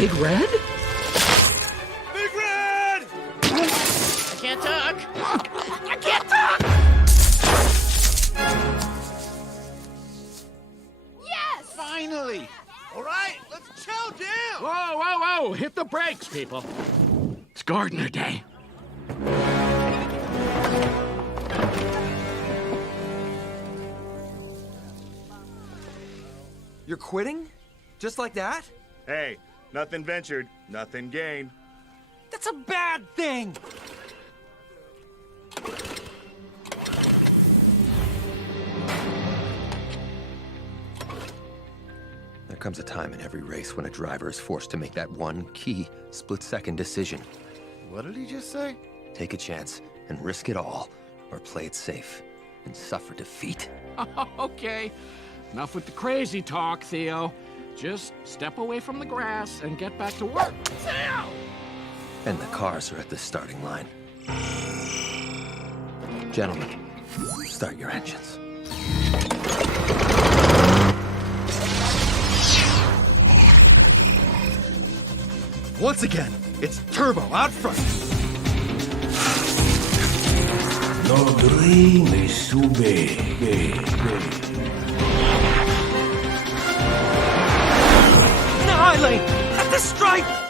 Big Red? Big Red! I can't talk. I can't talk! Yes! Finally. All right, let's chow down! Whoa, whoa, whoa! Hit the brakes, people. It's gardener day. You're quitting? Just like that? Hey, nothing ventured, nothing gained. That's a bad thing! There comes a time in every race when a driver is forced to make that one key split-second decision. What did he just say? Take a chance and risk it all, or play it safe and suffer defeat. Okay. Enough with the crazy talk, Theo. Just step away from the grass and get back to work. Theo! And the cars are at the starting line. Gentlemen, start your engines. Once again, it's turbo out front. No dream is too big. Line at the stripe!